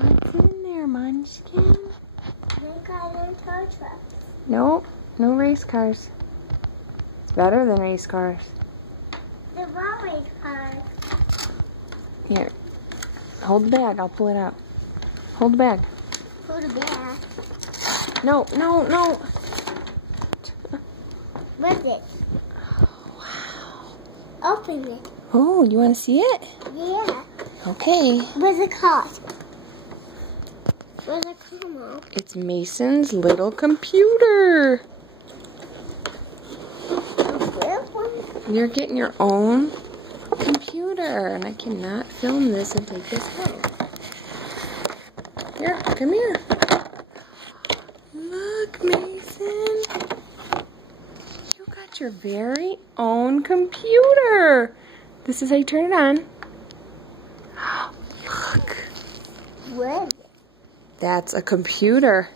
What's in there, Munchkin? Tow trucks. Nope, no race cars. It's better than race cars. The raw race cars. Here, hold the bag. I'll pull it out. Hold the bag. Hold the bag. No. What's it? Wow. Open it. Oh, you want to see it? Yeah. Okay. Where's the card? Where's the camera? It's Mason's little computer. You're getting your own computer, and I cannot film this and take this home. Here, come here. Look, Mason. You got your very own computer. This is how you turn it on. Look. What? That's a computer.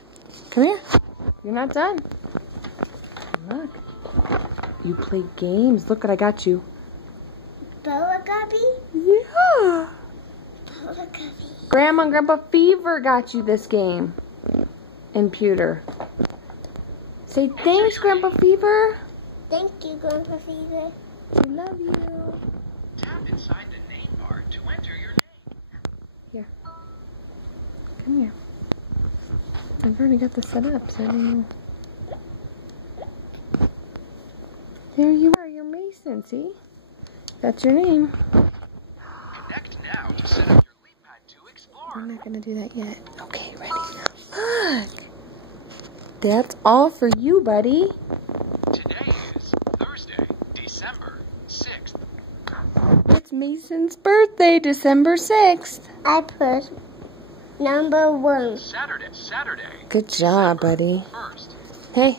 Come here. You're not done. Look. You play games. Look what I got you. Bella Gubby? Yeah. Bella Gubby. Grandma and Grandpa Fever got you this game. And pewter. Say thanks, Grandpa Fever. Thank you, Grandpa Fever. I love you. Tap inside the name bar to enter your name. Here. Come here. I've already got this set up, so I don't know. There you are. You're Mason, see? That's your name. Connect now to set up your LeapPad to explore. I'm not going to do that yet. Okay, ready now. Look. That's all for you, buddy. Today is Thursday, December 6th. It's Mason's birthday, December 6th. I put number 1. Saturday. Good job, buddy. 1st. Hey.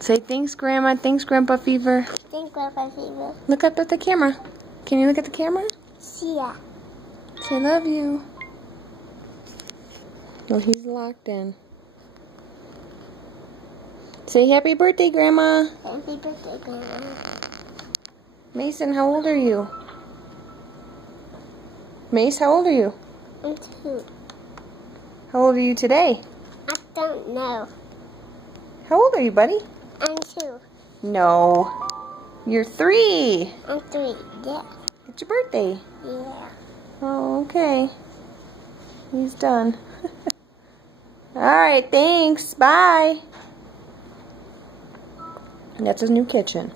Say thanks, Grandma. Thanks, Grandpa Fever. Thank Grandpa Fever. Look up at the camera. Can you look at the camera? Yeah. Say love you. Well, he's locked in. Say happy birthday, Grandma. Happy birthday, Grandma. Mason, how old are you? Mace, how old are you? I'm 2. How old are you today? I don't know. How old are you, buddy? I'm 2. No. You're 3. I'm 3. Yeah. It's your birthday. Yeah. Oh, okay. He's done. Alright, thanks. Bye. And that's his new kitchen.